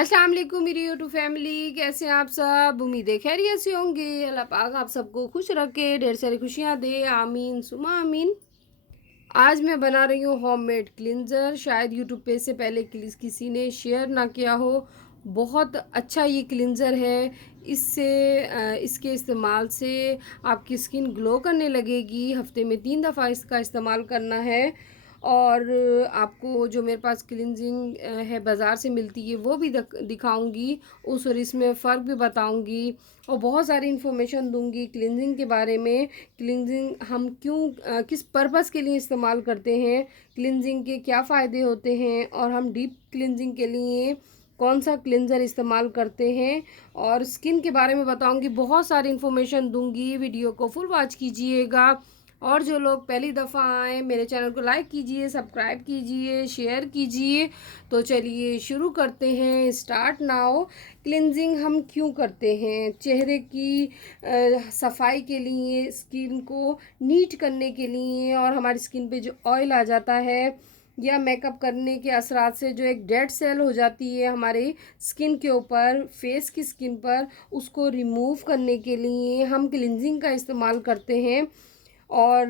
अस्सलाम वालेकुम मेरी यूट्यूब फैमिली, कैसे हैं आप सब। उम्मीद है खैरियत से होंगे। अल्लाह पाक आप सबको खुश रखे, ढेर सारी खुशियाँ दे, आमीन सुमा आमीन। आज मैं बना रही हूँ होममेड क्लिनज़र। शायद यूट्यूब पे से पहले किसी ने शेयर ना किया हो। बहुत अच्छा ये क्लिनज़र है। इसके इस्तेमाल से आपकी स्किन ग्लो करने लगेगी। हफ्ते में 3 दफ़ा इसका इस्तेमाल करना है। और आपको जो मेरे पास क्लिनजिंग है बाज़ार से मिलती है वो भी दिखाऊंगी। उस और इसमें फ़र्क भी बताऊंगी और बहुत सारी इन्फॉर्मेशन दूंगी क्लिनजिंग के बारे में। क्लिनजिंग हम किस पर्पस के लिए इस्तेमाल करते हैं, क्लिनजिंग के क्या फ़ायदे होते हैं, और हम डीप क्लिनजिंग के लिए कौन सा क्लिनज़र इस्तेमाल करते हैं, और स्किन के बारे में बताऊंगी। बहुत सारी इन्फॉर्मेशन दूंगी। वीडियो को फुल वॉच कीजिएगा। और जो लोग पहली दफ़ा आए मेरे चैनल को लाइक कीजिए, सब्सक्राइब कीजिए, शेयर कीजिए। तो चलिए शुरू करते हैं। Start now. क्लिनजिंग हम क्यों करते हैं? चेहरे की सफाई के लिए, स्किन को नीट करने के लिए, और हमारी स्किन पे जो ऑयल आ जाता है या मेकअप करने के असरात से जो एक डेड सेल हो जाती है हमारे स्किन के ऊपर, फेस की स्किन पर, उसको रिमूव करने के लिए हम क्लिनजिंग का इस्तेमाल करते हैं। और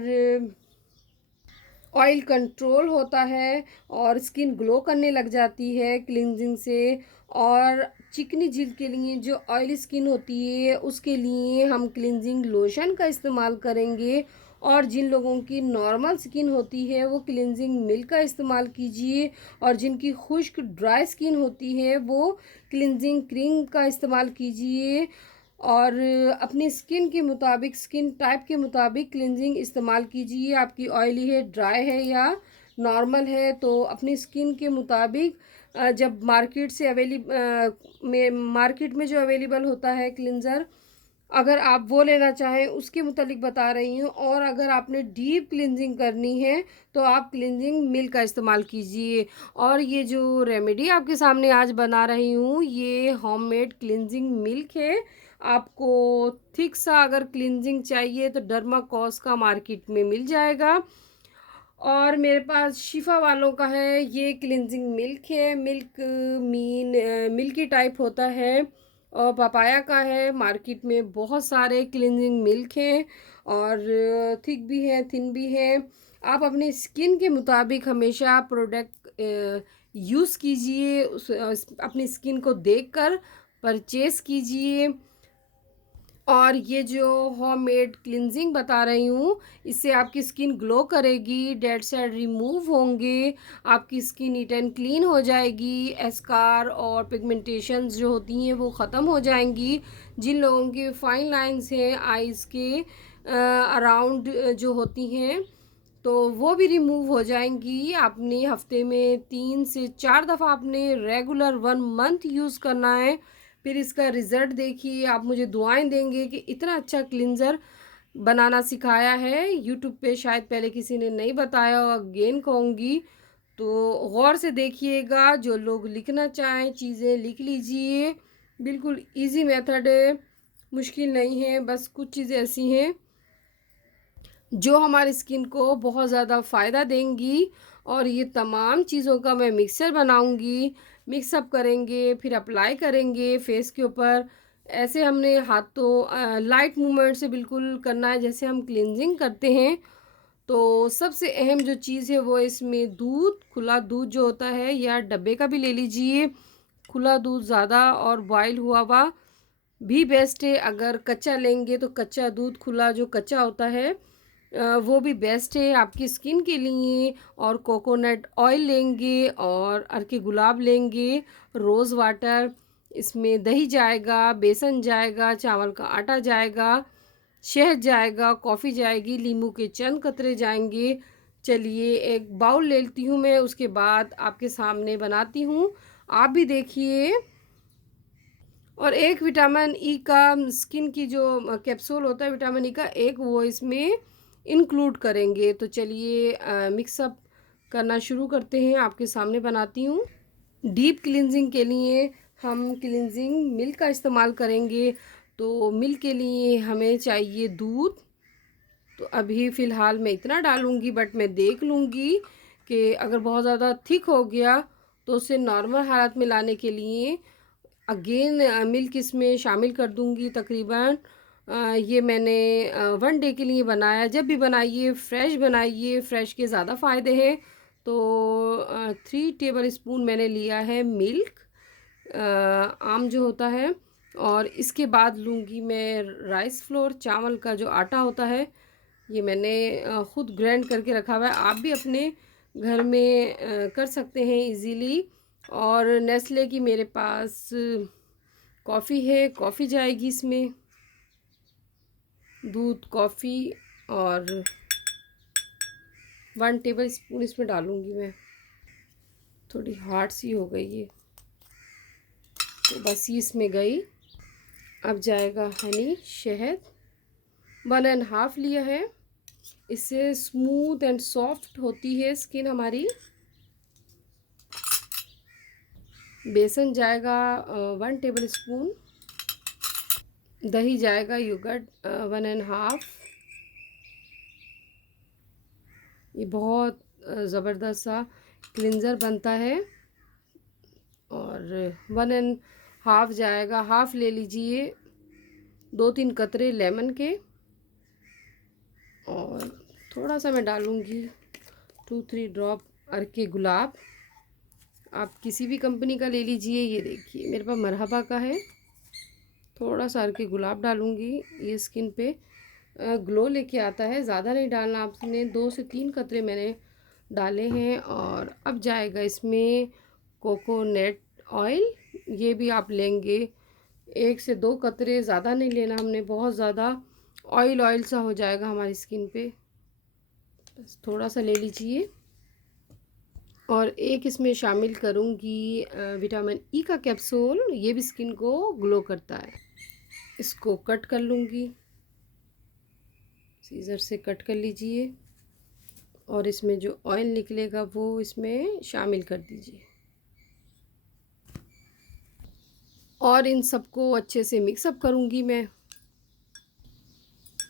ऑयल कंट्रोल होता है और स्किन ग्लो करने लग जाती है क्लिनजिंग से। और चिकनी जिल्द के लिए, जो ऑयली स्किन होती है उसके लिए हम क्लिनजिंग लोशन का इस्तेमाल करेंगे। और जिन लोगों की नॉर्मल स्किन होती है वो क्लिनजिंग मिल्क का इस्तेमाल कीजिए। और जिनकी खुश्क ड्राई स्किन होती है वो क्लिनजिंग क्रीम का इस्तेमाल कीजिए। और अपनी स्किन के मुताबिक, स्किन टाइप के मुताबिक क्लिनजिंग इस्तेमाल कीजिए। आपकी ऑयली है, ड्राई है या नॉर्मल है, तो अपनी स्किन के मुताबिक जब मार्केट में जो अवेलेबल होता है क्लिनज़र, अगर आप वो लेना चाहें उसके मुतालिक बता रही हूँ। और अगर आपने डीप क्लिनजिंग करनी है तो आप क्लिनजिंग मिल्क का इस्तेमाल कीजिए। और ये जो रेमेडी आपके सामने आज बना रही हूँ ये होममेड क्लिनजिंग मिल्क है। आपको थिक सा अगर क्लिनजिंग चाहिए तो डर्माकोस का मार्केट में मिल जाएगा। और मेरे पास शिफा वालों का है ये क्लिनजिंग मिल्क है। मिल्की टाइप होता है। और पपाया का है। मार्केट में बहुत सारे क्लिनजिंग मिल्क हैं, और थिक भी है, थिन भी है। आप अपने स्किन के मुताबिक हमेशा प्रोडक्ट यूज़ कीजिए। अपनी स्किन को देखकर परचेज़ कीजिए। और ये जो होममेड क्लिनजिंग बता रही हूँ इससे आपकी स्किन ग्लो करेगी, डेड सेल रिमूव होंगे, आपकी स्किन नीट एंड क्लीन हो जाएगी, एस्कार और पिगमेंटेशंस जो होती हैं वो ख़त्म हो जाएंगी। जिन लोगों की फाइन लाइंस हैं आइज़ के अराउंड जो होती हैं तो वो भी रिमूव हो जाएंगी। आपने हफ्ते में 3 से 4 दफ़ा आपने रेगुलर 1 मंथ यूज़ करना है। फिर इसका रिज़ल्ट देखिए, आप मुझे दुआएं देंगे कि इतना अच्छा क्लिनज़र बनाना सिखाया है। यूट्यूब पे शायद पहले किसी ने नहीं बताया, अगेन कहूँगी। तो गौर से देखिएगा। जो लोग लिखना चाहें चीज़ें लिख लीजिए। बिल्कुल इजी मेथड है, मुश्किल नहीं है। बस कुछ चीज़ें ऐसी हैं जो हमारी स्किन को बहुत ज़्यादा फ़ायदा देंगी। और ये तमाम चीज़ों का मैं मिक्सचर बनाऊंगी। मिक्सअप करेंगे, फिर अप्लाई करेंगे फेस के ऊपर। ऐसे हमने हाथों लाइट मूवमेंट से बिल्कुल करना है जैसे हम क्लिनजिंग करते हैं। तो सबसे अहम जो चीज़ है वो इसमें दूध, खुला दूध जो होता है, या डब्बे का भी ले लीजिए। खुला दूध ज़्यादा और बॉयल हुआ हुआ भी बेस्ट है। अगर कच्चा लेंगे तो कच्चा दूध, खुला जो कच्चा होता है वो भी बेस्ट है आपकी स्किन के लिए। और कोकोनट ऑयल लेंगे, और अर्के गुलाब लेंगे, रोज़ वाटर, इसमें दही जाएगा, बेसन जाएगा, चावल का आटा जाएगा, शहद जाएगा, कॉफ़ी जाएगी, नींबू के चंद कतरे जाएंगे। चलिए एक बाउल ले लेती हूँ मैं, उसके बाद आपके सामने बनाती हूँ, आप भी देखिए। और एक विटामिन ई का, स्किन की जो कैप्सूल होता है विटामिन ई का, एक वो इसमें इंक्लूड करेंगे। तो चलिए मिक्सअप करना शुरू करते हैं। आपके सामने बनाती हूँ। डीप क्लिनजिंग के लिए हम क्लिनजिंग मिल्क का इस्तेमाल करेंगे। तो मिल्क के लिए हमें चाहिए दूध। तो अभी फ़िलहाल मैं इतना डालूँगी, बट मैं देख लूँगी कि अगर बहुत ज़्यादा थिक हो गया तो उसे नॉर्मल हालत में लाने के लिए अगेन मिल्क इसमें शामिल कर दूंगी तकरीबन। ये मैंने 1 डे के लिए बनाया। जब भी बनाइए फ्रेश के ज़्यादा फ़ायदे हैं। तो 3 टेबल स्पून मैंने लिया है मिल्क, आम जो होता है। और इसके बाद लूँगी मैं राइस फ्लोर, चावल का जो आटा होता है। ये मैंने ख़ुद ग्राइंड करके रखा हुआ है। आप भी अपने घर में कर सकते हैं इजीली। और नेस्ले की मेरे पास कॉफ़ी है, कॉफ़ी जाएगी इसमें, दूध, कॉफ़ी। और 1 टेबल स्पून इसमें डालूँगी मैं। थोड़ी हार्ड सी हो गई ये, तो बस ये इसमें गई। अब जाएगा हनी, शहद 1.5 लिया है। इससे स्मूथ एंड सॉफ्ट होती है स्किन हमारी। बेसन जाएगा 1 टेबल स्पून। दही जाएगा योगर्ट 1.5। ये बहुत ज़बरदस्त सा क्लिंजर बनता है। और 1.5 जाएगा, हाफ ले लीजिए 2-3 कतरे लेमन के। और थोड़ा सा मैं डालूँगी 2-3 ड्रॉप अर्के गुलाब। आप किसी भी कंपनी का ले लीजिए। ये देखिए मेरे पास मरहबा का है। थोड़ा सा अर्के गुलाब डालूँगी। ये स्किन पे ग्लो लेके आता है। ज़्यादा नहीं डालना आपने, 2 से 3 कतरे मैंने डाले हैं। और अब जाएगा इसमें कोकोनट ऑयल। ये भी आप लेंगे 1 से 2 कतरे, ज़्यादा नहीं लेना हमने, बहुत ज़्यादा ऑयल सा हो जाएगा हमारी स्किन पे। बस थोड़ा सा ले लीजिए। और एक इसमें शामिल करूँगी विटामिन ई का कैप्सूल। ये भी स्किन को ग्लो करता है। इसको कट कर लूँगी, सीज़र से कट कर लीजिए। और इसमें जो ऑयल निकलेगा वो इसमें शामिल कर दीजिए। और इन सबको अच्छे से मिक्सअप करूँगी मैं।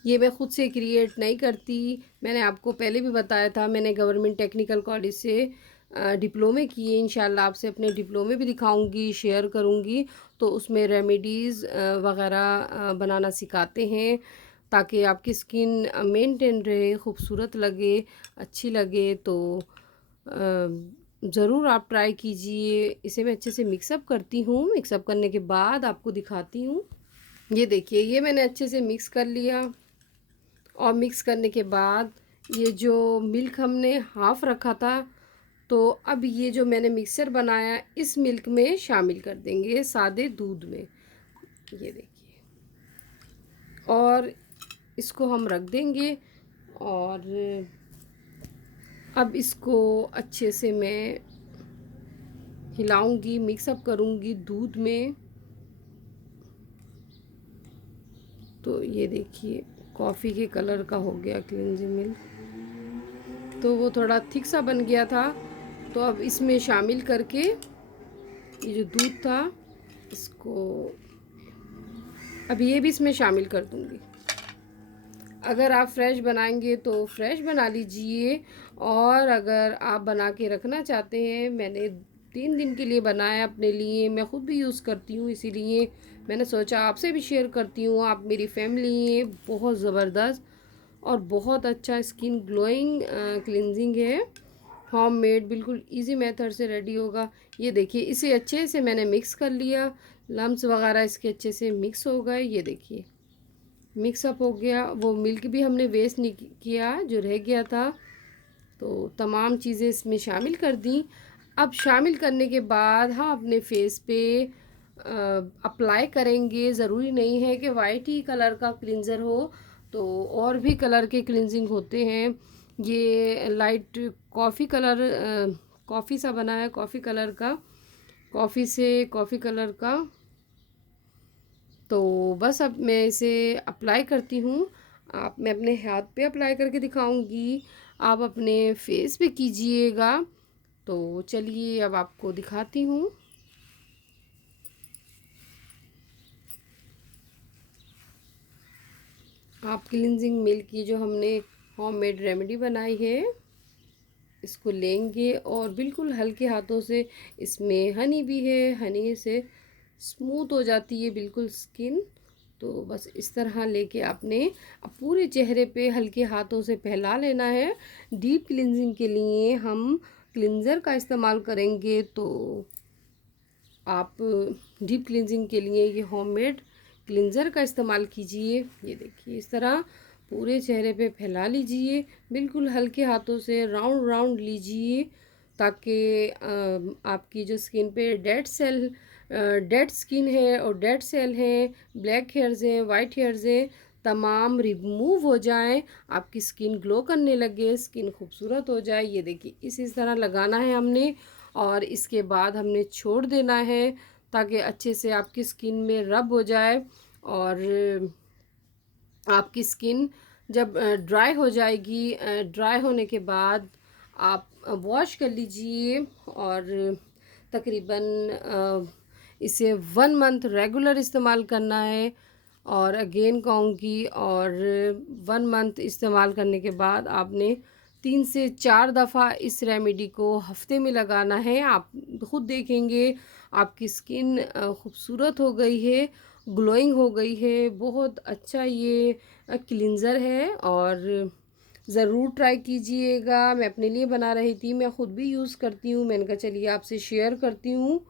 ये मैं ख़ुद से क्रिएट नहीं करती। मैंने आपको पहले भी बताया था, मैंने गवर्नमेंट टेक्निकल कॉलेज से डिप्लोमे किए। इंशाल्लाह आपसे अपने डिप्लोमे भी दिखाऊंगी, शेयर करूंगी। तो उसमें रेमेडीज़ वगैरह बनाना सिखाते हैं, ताकि आपकी स्किन मेंटेन रहे, खूबसूरत लगे, अच्छी लगे। तो ज़रूर आप ट्राई कीजिए। इसे मैं अच्छे से मिक्सअप करती हूँ। मिक्सअप करने के बाद आपको दिखाती हूँ। ये देखिए, ये मैंने अच्छे से मिक्स कर लिया। और मिक्स करने के बाद ये जो मिल्क हमने हाफ़ रखा था, तो अब ये जो मैंने मिक्सचर बनाया इस मिल्क में शामिल कर देंगे, सादे दूध में। ये देखिए, और इसको हम रख देंगे। और अब इसको अच्छे से मैं हिलाऊंगी, मिक्सअप करूंगी दूध में। तो ये देखिए, कॉफ़ी के कलर का हो गया क्लिनजिंग मिल्क। तो वो थोड़ा थिक सा बन गया था। तो अब इसमें शामिल करके ये जो दूध था, इसको अब ये भी इसमें शामिल कर दूंगी। अगर आप फ्रेश बनाएंगे तो फ्रेश बना लीजिए। और अगर आप बना के रखना चाहते हैं, मैंने 3 दिन के लिए बनाया अपने लिए, मैं ख़ुद भी यूज़ करती हूँ, इसीलिए मैंने सोचा आपसे भी शेयर करती हूँ। आप मेरी फैमिली हैं। बहुत ज़बरदस्त और बहुत अच्छा स्किन ग्लोइंग क्लिनजिंग है, होममेड, बिल्कुल इजी मेथड से रेडी होगा। ये देखिए, इसे अच्छे से मैंने मिक्स कर लिया। लम्स वगैरह इसके अच्छे से मिक्स हो गए। ये देखिए, मिक्सअप हो गया। वो मिल्क भी हमने वेस्ट नहीं किया जो रह गया था। तो तमाम चीज़ें इसमें शामिल कर दी। अब शामिल करने के बाद हम अपने फेस पे अप्लाई करेंगे। ज़रूरी नहीं है कि वाइट ही कलर का क्लिंजर हो, तो और भी कलर के क्लिनजिंग होते हैं। ये लाइट कॉफ़ी कलर, कॉफ़ी सा बना है, कॉफ़ी कलर का, कॉफ़ी से कॉफ़ी कलर का। तो बस अब मैं इसे अप्लाई करती हूँ। मैं अपने हाथ पे अप्लाई करके दिखाऊंगी, आप अपने फेस पे कीजिएगा। तो चलिए अब आपको दिखाती हूँ। आप क्लिनजिंग मिल्क की जो हमने होममेड रेमेडी बनाई है, इसको लेंगे और बिल्कुल हल्के हाथों से, इसमें हनी भी है, हनी से स्मूथ हो जाती है बिल्कुल स्किन। तो बस इस तरह लेके आपने अब पूरे चेहरे पे हल्के हाथों से फैला लेना है। डीप क्लिनजिंग के लिए हम क्लिनज़र का इस्तेमाल करेंगे, तो आप डीप क्लिनजिंग के लिए ये होममेड क्लिनज़र का इस्तेमाल कीजिए। ये देखिए इस तरह पूरे चेहरे पे फैला लीजिए, बिल्कुल हल्के हाथों से राउंड राउंड लीजिए, ताकि आपकी जो स्किन पे डेड स्किन है और डेड सेल हैं, ब्लैक हेयर्स हैं, वाइट हेयर्स हैं, तमाम रिमूव हो जाएं, आपकी स्किन ग्लो करने लगे, स्किन खूबसूरत हो जाए। ये देखिए इस तरह लगाना है हमने, और इसके बाद हमने छोड़ देना है ताकि अच्छे से आपकी स्किन में रब हो जाए। और आपकी स्किन जब ड्राई हो जाएगी, ड्राई होने के बाद आप वॉश कर लीजिए, और तकरीबन इसे 1 मंथ रेगुलर इस्तेमाल करना है। और अगेन कहूँगी, और 1 मंथ इस्तेमाल करने के बाद आपने 3 से 4 दफ़ा इस रेमेडी को हफ्ते में लगाना है। आप खुद देखेंगे आपकी स्किन खूबसूरत हो गई है, ग्लोइंग हो गई है। बहुत अच्छा ये क्लिनज़र है, और ज़रूर ट्राई कीजिएगा। मैं अपने लिए बना रही थी, मैं ख़ुद भी यूज़ करती हूँ, मैंने कहा चलिए आपसे शेयर करती हूँ।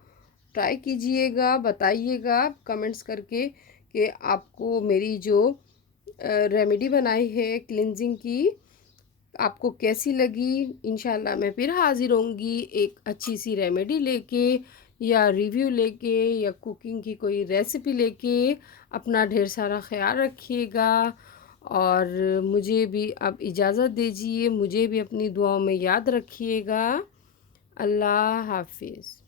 ट्राई कीजिएगा, बताइएगा कमेंट्स करके कि आपको मेरी जो रेमेडी बनाई है क्लिनजिंग की, आपको कैसी लगी। इंशाल्लाह मैं फिर हाज़िर होंगी एक अच्छी सी रेमेडी लेके, या रिव्यू लेके, या कुकिंग की कोई रेसिपी लेके। अपना ढेर सारा ख्याल रखिएगा, और मुझे भी अब इजाज़त दीजिए। मुझे भी अपनी दुआओं में याद रखिएगा। अल्लाह हाफिज़।